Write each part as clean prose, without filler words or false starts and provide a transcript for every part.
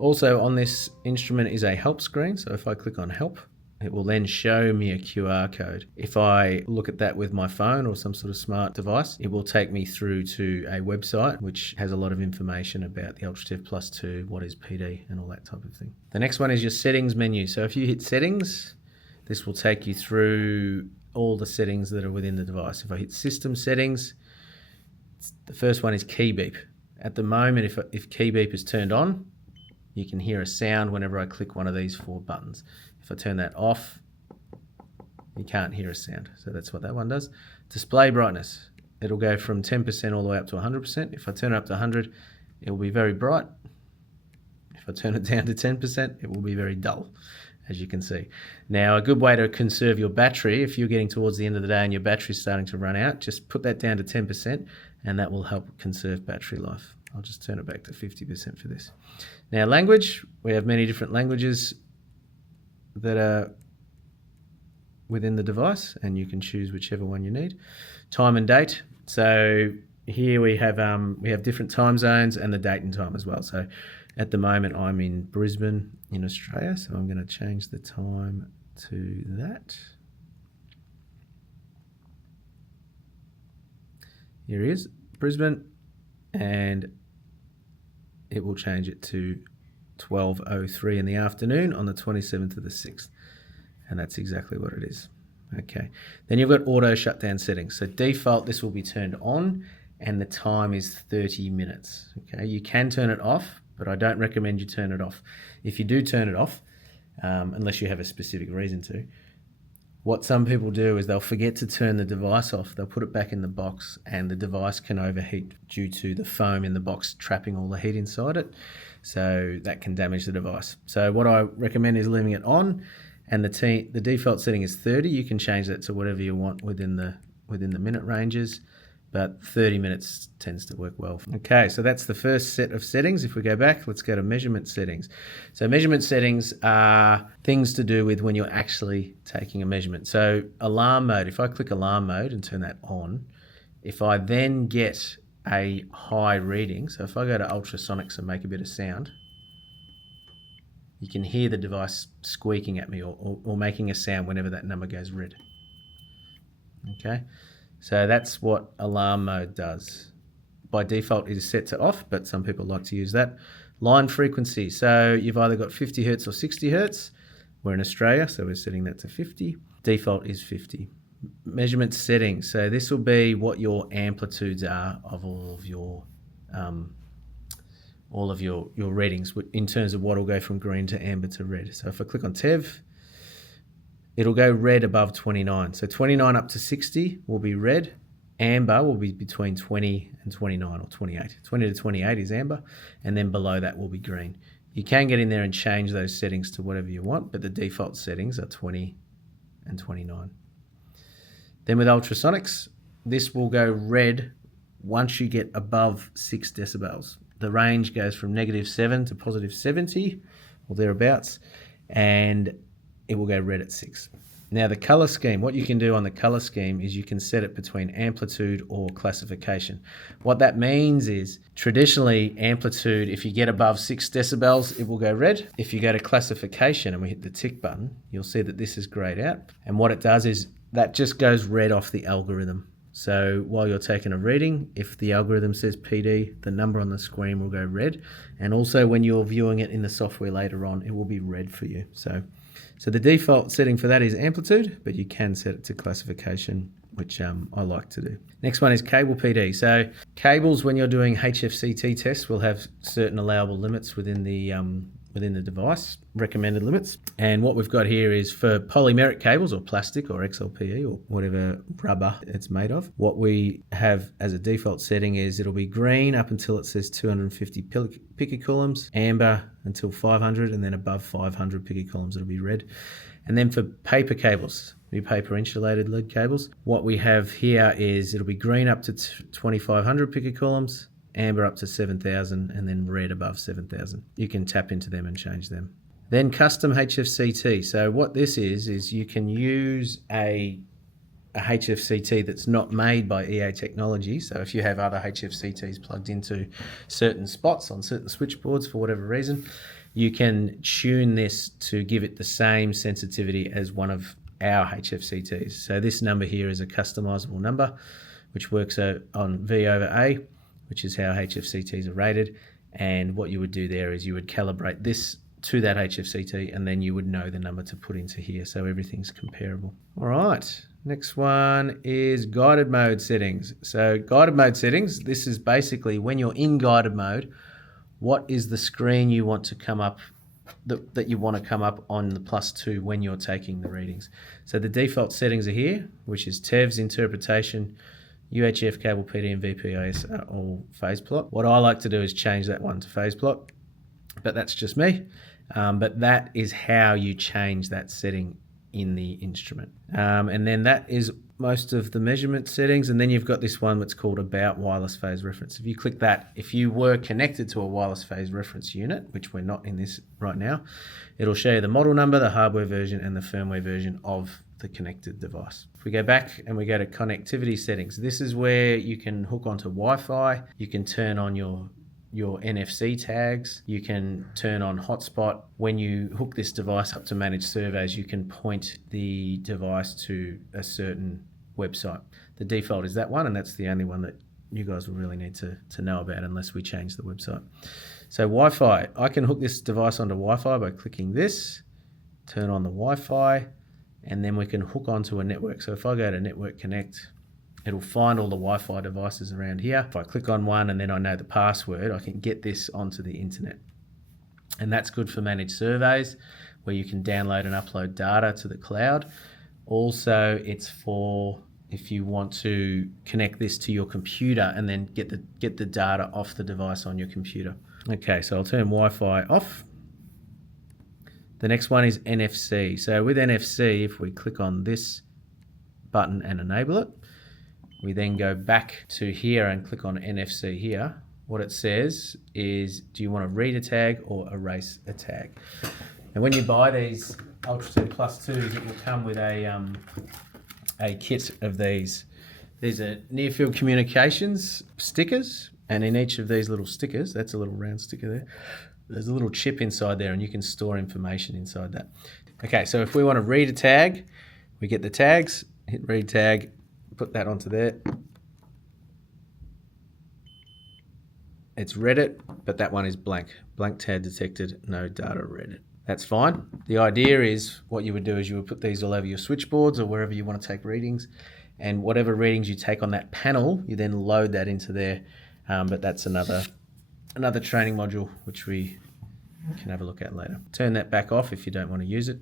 Also on this instrument is a help screen. So if I click on help, it will then show me a QR code. If I look at that with my phone or some sort of smart device, it will take me through to a website which has a lot of information about the UltraTEV Plus², what is PD and all that type of thing. The next one is your settings menu. So if you hit settings, this will take you through all the settings that are within the device. If I hit system settings, the first one is key beep. At the moment, if key beep is turned on, you can hear a sound whenever I click one of these 4 buttons. If I turn that off, you can't hear a sound. So that's what that one does. Display brightness. It'll go from 10% all the way up to 100%. If I turn it up to 100, it will be very bright. If I turn it down to 10%, it will be very dull, as you can see. Now, a good way to conserve your battery, if you're getting towards the end of the day and your battery's starting to run out, just put that down to 10% and that will help conserve battery life. I'll just turn it back to 50% for this. Now, language, we have many different languages that are within the device and you can choose whichever one you need. Time and date. So here we have different time zones and the date and time as well. So at the moment I'm in Brisbane in Australia, so I'm going to change the time to that. Here is Brisbane, and it will change it to 12:03 in the afternoon on the 27th of the 6th. And that's exactly what it is. Okay. Then you've got auto shutdown settings. So default, this will be turned on and the time is 30 minutes. Okay. You can turn it off, but I don't recommend you turn it off. If you do turn it off, unless you have a specific reason to, what some people do is they'll forget to turn the device off. They'll put it back in the box and the device can overheat due to the foam in the box trapping all the heat inside it. So that can damage the device. So what I recommend is leaving it on, and the default setting is 30. You can change that to whatever you want within the minute ranges, but 30 minutes tends to work well. Okay, so that's the first set of settings. If we go back, let's go to measurement settings. So measurement settings are things to do with when you're actually taking a measurement. So alarm mode, if I click alarm mode and turn that on, if I then get a high reading, so if I go to ultrasonics and make a bit of sound, you can hear the device squeaking at me or making a sound whenever that number goes red. Okay. So that's what alarm mode does. By default, it is set to off, but some people like to use that. Line frequency. So you've either got 50 hertz or 60 hertz. We're in Australia, so we're setting that to 50. Default is 50. Measurement settings. So this will be what your amplitudes are of all of your readings in terms of what will go from green to amber to red. So if I click on TEV, it'll go red above 29. So 29 up to 60 will be red. Amber will be between 20 and 29 or 28. 20 to 28 is amber, and then below that will be green. You can get in there and change those settings to whatever you want, but the default settings are 20 and 29. Then with ultrasonics, this will go red once you get above 6 decibels. The range goes from -7 to +70 or thereabouts, and it will go red at 6. Now the color scheme, what you can do on the color scheme is you can set it between amplitude or classification. What that means is traditionally amplitude, if you get above 6 decibels, it will go red. If you go to classification and we hit the tick button, you'll see that this is grayed out. And what it does is that just goes red off the algorithm. So while you're taking a reading, if the algorithm says PD, the number on the screen will go red. And also when you're viewing it in the software later on, it will be red for you. So the default setting for that is amplitude, but you can set it to classification, which I like to do. Next one is cable PD. So cables, when you're doing HFCT tests, will have certain allowable limits within the device, recommended limits. And what we've got here is for polymeric cables or plastic or XLPE or whatever rubber it's made of, what we have as a default setting is it'll be green up until it says 250 picocoulombs, amber until 500, and then above 500 picocoulombs it'll be red. And then for paper cables, paper insulated lead cables, what we have here is it'll be green up to 2500 picocoulombs, amber up to 7,000, and then red above 7,000. You can tap into them and change them. Then custom HFCT. So what this is you can use a HFCT that's not made by EA Technology. So if you have other HFCTs plugged into certain spots on certain switchboards for whatever reason, you can tune this to give it the same sensitivity as one of our HFCTs. So this number here is a customizable number, which works on V over A, which is how HFCTs are rated. And what you would do there is you would calibrate this to that HFCT, and then you would know the number to put into here, so everything's comparable. All right, next one is guided mode settings. So guided mode settings, this is basically when you're in guided mode, what is the screen you want to come up, that you want to come up on the +2 when you're taking the readings. So the default settings are here, which is TEVs, interpretation, UHF, cable PD, and VPIS are all phase plot. What I like to do is change that one to phase plot, but that's just me. But that is how you change that setting in the instrument. And then that is most of the measurement settings. And then you've got this one that's called About Wireless Phase Reference. If you click that, if you were connected to a wireless phase reference unit, which we're not in this right now, it'll show you the model number, the hardware version, and the firmware version of the connected device. If we go back and we go to connectivity settings, this is where you can hook onto Wi-Fi, you can turn on your NFC tags, you can turn on hotspot. When you hook this device up to manage surveys, you can point the device to a certain website. The default is that one, and that's the only one that you guys will really need to know about unless we change the website. So Wi-Fi, I can hook this device onto Wi-Fi by clicking this, turn on the Wi-Fi, and then we can hook onto a network. So if I go to Network Connect, it'll find all the Wi-Fi devices around here. If I click on one and then I know the password, I can get this onto the internet. And that's good for managed surveys where you can download and upload data to the cloud. Also, it's for if you want to connect this to your computer and then get the data off the device on your computer. Okay, so I'll turn Wi-Fi off. The next one is NFC. So with NFC, if we click on this button and enable it, we then go back to here and click on NFC here. What it says is, do you want to read a tag or erase a tag? And when you buy these UltraTEV Plus²s, it will come with a kit of these. These are near field communications stickers, and in each of these little stickers, that's a little round sticker there, there's a little chip inside there, and you can store information inside that. Okay, so if we want to read a tag, we get the tags, hit read tag, put that onto there. It's read it, but that one is blank. Blank tag detected, no data read it. That's fine. The idea is what you would do is you would put these all over your switchboards or wherever you want to take readings, and whatever readings you take on that panel, you then load that into there. But that's another training module which we can have a look at later. Turn that back off if you don't want to use it.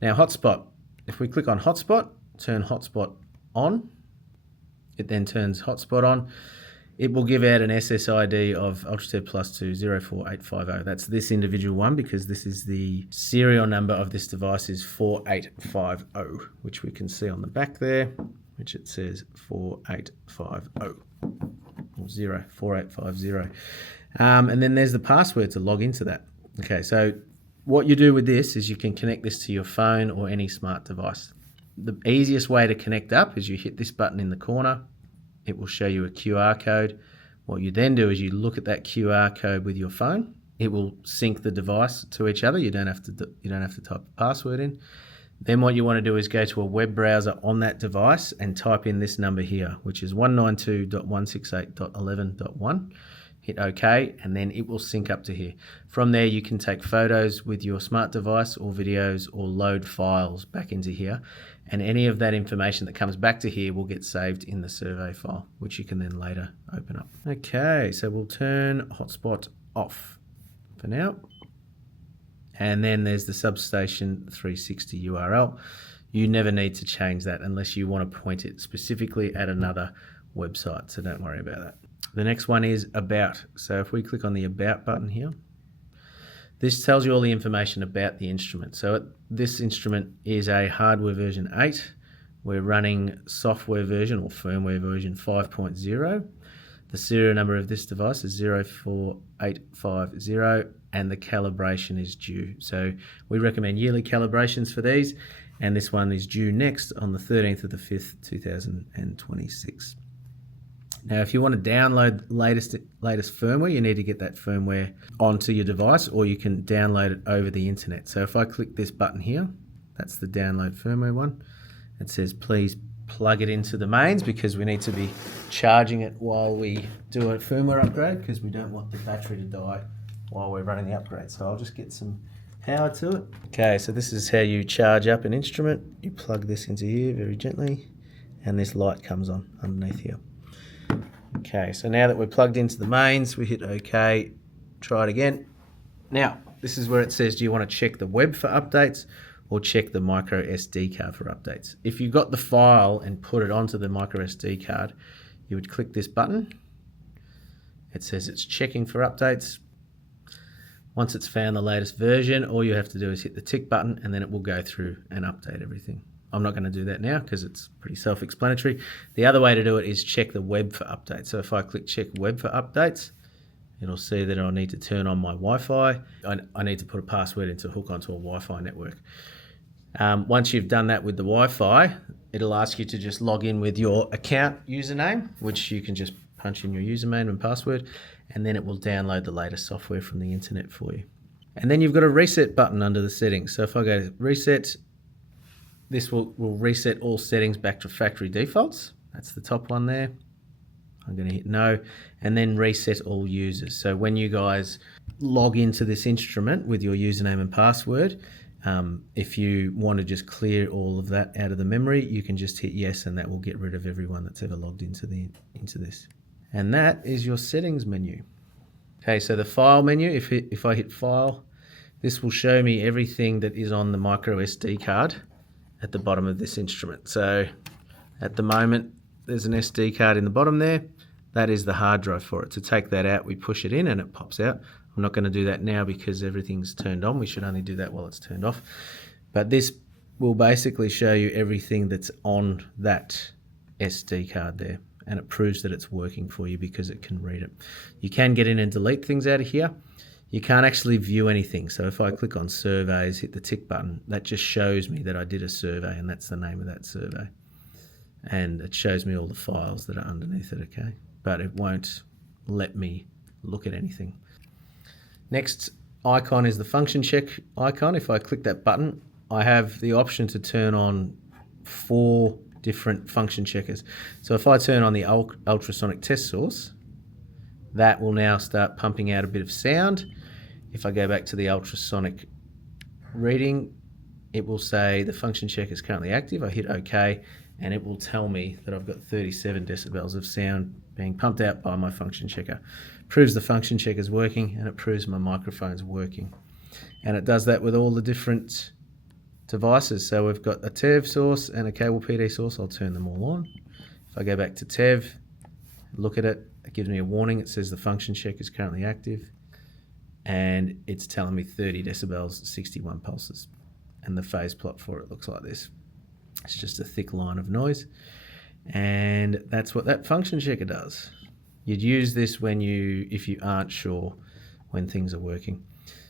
Now hotspot. If we click on hotspot, turn hotspot on, it then turns hotspot on. It will give out an SSID of UltraTEV Plus² 04850. That's this individual one because this is the serial number of this device is 4850, which we can see on the back there, which it says 4850 or 04850. And then there's the password to log into that. Okay, so what you do with this is you can connect this to your phone or any smart device. The easiest way to connect up is you hit this button in the corner. It will show you a QR code. What you then do is you look at that QR code with your phone. It will sync the device to each other. You don't have to type a password in. Then what you want to do is go to a web browser on that device and type in this number here, which is 192.168.11.1. Hit OK, and then it will sync up to here. From there, you can take photos with your smart device or videos or load files back into here. And any of that information that comes back to here will get saved in the survey file, which you can then later open up. Okay, so we'll turn hotspot off for now. And then there's the substation 360 URL. You never need to change that unless you want to point it specifically at another website, so don't worry about that. The next one is About. So if we click on the About button here, this tells you all the information about the instrument. So this instrument is a hardware version 8. We're running software version or firmware version 5.0. The serial number of this device is 04850 and the calibration is due. So we recommend yearly calibrations for these, and this one is due next on the 13th of the 5th, 2026. Now, if you want to download latest firmware, you need to get that firmware onto your device, or you can download it over the internet. So if I click this button here, that's the download firmware one. It says please plug it into the mains because we need to be charging it while we do a firmware upgrade, because we don't want the battery to die while we're running the upgrade. So I'll just get some power to it. Okay, so this is how you charge up an instrument. You plug this into here very gently, and this light comes on underneath here. Okay, so now that we're plugged into the mains, we hit OK, try it again. Now, this is where it says, do you want to check the web for updates or check the micro SD card for updates? If you got the file and put it onto the micro SD card, you would click this button. It says it's checking for updates. Once it's found the latest version, all you have to do is hit the tick button and then it will go through and update everything. I'm not going to do that now because it's pretty self-explanatory. The other way to do it is check the web for updates. So if I click check web for updates, it'll see that I need to turn on my Wi-Fi. I need to put a password in to hook onto a Wi-Fi network. Once you've done that with the Wi-Fi, it'll ask you to just log in with your account username, which you can just punch in your username and password, and then it will download the latest software from the internet for you. And then you've got a reset button under the settings. So if I go to reset, this will reset all settings back to factory defaults. That's the top one there. I'm going to hit no, and then reset all users. So when you guys log into this instrument with your username and password, if you want to just clear all of that out of the memory, you can just hit yes, and that will get rid of everyone that's ever logged into this. And that is your settings menu. Okay, so the file menu, if I hit file, this will show me everything that is on the micro SD card at the bottom of this instrument. So at the moment, there's an SD card in the bottom there. That is the hard drive for it. To take that out, we push it in and it pops out. I'm not going to do that now because everything's turned on. We should only do that while it's turned off. But this will basically show you everything that's on that SD card there. And it proves that it's working for you because it can read it. You can get in and delete things out of here. You can't actually view anything. So if I click on surveys, hit the tick button, that just shows me that I did a survey, and that's the name of that survey. And it shows me all the files that are underneath it, okay? But it won't let me look at anything. Next icon is the function check icon. If I click that button, I have the option to turn on 4 different function checkers. So if I turn on the ultrasonic test source, that will now start pumping out a bit of sound. If I go back to the ultrasonic reading, it will say the function check is currently active. I hit OK, and it will tell me that I've got 37 decibels of sound being pumped out by my function checker. Proves the function checker is working, and it proves my microphone's working. And it does that with all the different devices. So we've got a TEV source and a cable PD source. I'll turn them all on. If I go back to TEV, look at it, it gives me a warning. It says the function check is currently active, and it's telling me 30 decibels, 61 pulses. And the phase plot for it looks like this. It's just a thick line of noise. And that's what that function checker does. You'd use this if you aren't sure when things are working.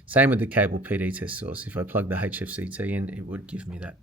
Same with the cable PD test source. If I plug the HFCT in, it would give me that